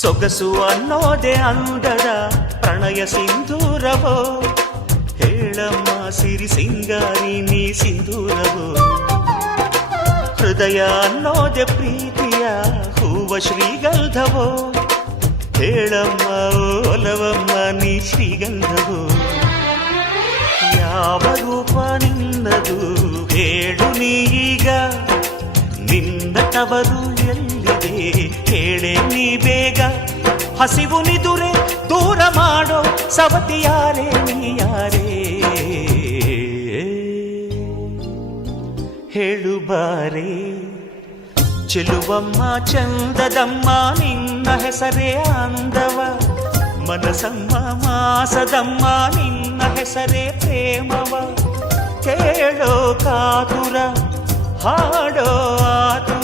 ಸೊಗಸು ಅನ್ನೋದೆ ಅಂದದ ಪ್ರಣಯ ಸಿಂಧೂರವೋ, ಹೇಳಮ್ಮ ಸಿರಿ ಸಿಂಗಾರಿ ನೀ ಸಿಂಧೂರವೋ. ಹೃದಯ ಅನ್ನೋದೆ ಪ್ರೀತಿಯ ಹೂವ ಶ್ರೀಗಂಧವೋ, ಹೇಳಮ್ಮ ಒಲವಮ್ಮ ನೀ ಶ್ರೀಗಂಧವೋ. ಯಾವ ರೂಪ ನಿನ್ನದು ಹೇಳು ನೀಗ, ನಿನ್ನ ತವರು ಎಲ್ಲಿದೆ ಹೇಳೆ ನೀ ಬೇಗ. ಹಸಿವು ನಿದುರೆ ದೂರ ಮಾಡೋ ಸವತಿಯಾರೇ ನೀಯಾರೇ, ಹೇಳು ಬಾರೇ. ಚೆಲುವಮ್ಮ ಚಂದದಮ್ಮ ನಿನ್ನ ಹೆಸರೇ ಅಂದವ, ಮನಸಮ್ಮ ಮಾಸದಮ್ಮ ನಿನ್ನ ಹೆಸರೇ ಪ್ರೇಮವ. ಕೇಳೋ ಕಾತುರ ಹಾಡೋ ಆತುರ,